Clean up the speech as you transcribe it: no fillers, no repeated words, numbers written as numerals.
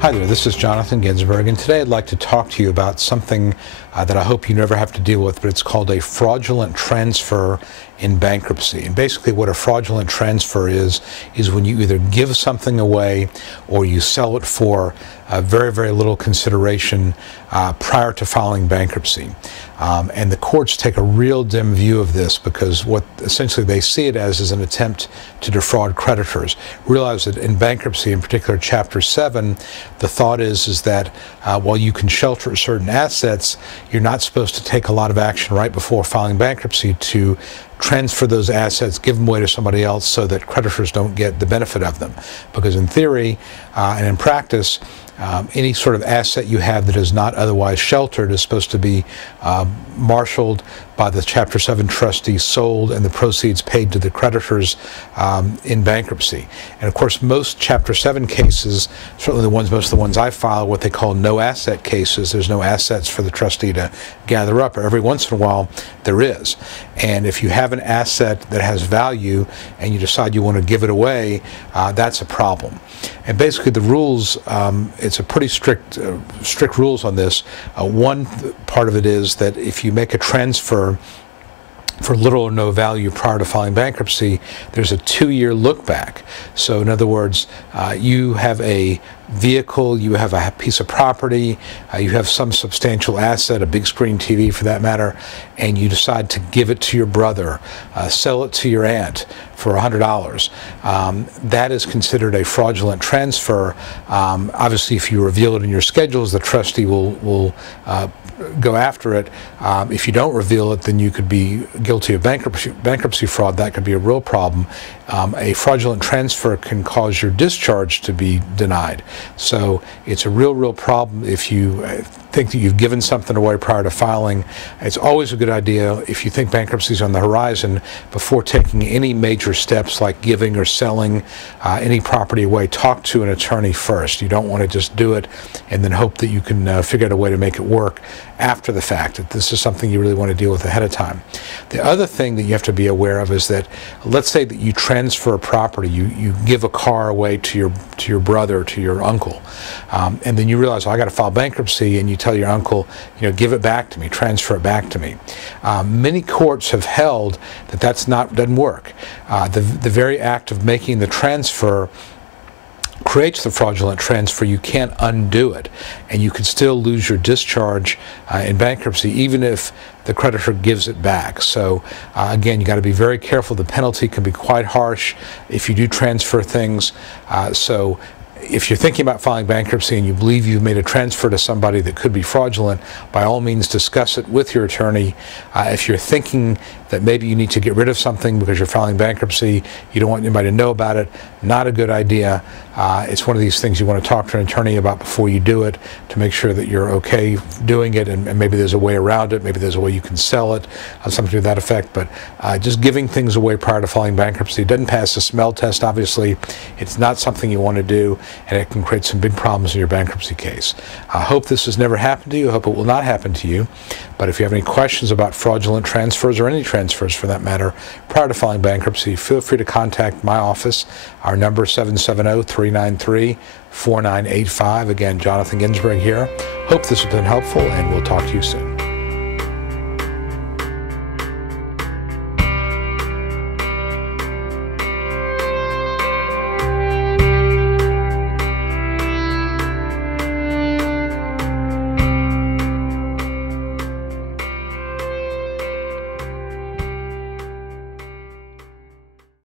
Hi there, this is Jonathan Ginsberg, and today I'd like to talk to you about something that I hope you never have to deal with, but it's called a fraudulent transfer in bankruptcy. And basically what a fraudulent transfer is when you either give something away or you sell it for very, very little consideration prior to filing bankruptcy. And the courts take a real dim view of this because what essentially they see it as is an attempt to defraud creditors. Realize that in bankruptcy, in particular Chapter 7, the thought is that while you can shelter certain assets, you're not supposed to take a lot of action right before filing bankruptcy to transfer those assets, give them away to somebody else so that creditors don't get the benefit of them. Because in theory and in practice, any sort of asset you have that is not otherwise sheltered is supposed to be marshaled by the Chapter 7 trustee, sold, and the proceeds paid to the creditors in bankruptcy. And of course, most Chapter 7 cases, certainly most of the ones I file, are what they call no asset cases. There's no assets for the trustee to gather up, or every once in a while there is. And if you have an asset that has value and you decide you want to give it away, that's a problem. And basically the rules, it's a pretty strict rules on this. One part of it is that if you make a transfer for little or no value prior to filing bankruptcy, there's a 2-year look back. So in other words, you have a vehicle, you have a piece of property, you have some substantial asset, a big screen TV for that matter, and you decide to give it to your brother, sell it to your aunt for $100. That is considered a fraudulent transfer. Obviously, if you reveal it in your schedules, the trustee will go after it. If you don't reveal it, then you could be guilty of bankruptcy fraud. That could be a real problem. A fraudulent transfer can cause your discharge to be denied. So it's a real problem if you think that you've given something away prior to filing. It's always a good idea, if you think bankruptcy is on the horizon, before taking any major steps like giving or selling any property away, talk to an attorney first. You don't want to just do it and then hope that you can figure out a way to make it work after the fact, that this is something you really want to deal with ahead of time. The other thing that you have to be aware of is that, let's say that you transfer a property, you give a car away to your brother, to your uncle, and then you realize, oh, I got to file bankruptcy, and you tell your uncle, give it back to me, transfer it back to me. Many courts have held that doesn't work. The very act of making the transfer creates the fraudulent transfer. You can't undo it, and you could still lose your discharge in bankruptcy even if the creditor gives it back. So again, you got to be very careful. The penalty can be quite harsh if you do transfer things. So if you're thinking about filing bankruptcy and you believe you've made a transfer to somebody that could be fraudulent, by all means discuss it with your attorney. If you're thinking that maybe you need to get rid of something because you're filing bankruptcy, you don't want anybody to know about it, not a good idea. It's one of these things you want to talk to an attorney about before you do it to make sure that you're okay doing it, and maybe there's a way around it, maybe there's a way you can sell it, something to that effect. But just giving things away prior to filing bankruptcy doesn't pass the smell test, obviously. It's not something you want to do, and it can create some big problems in your bankruptcy case. I hope this has never happened to you. I hope it will not happen to you. But if you have any questions about fraudulent transfers, or any transfers for that matter, prior to filing bankruptcy, feel free to contact my office. Our number is 770-393-4985. Again, Jonathan Ginsberg here. Hope this has been helpful, and we'll talk to you soon.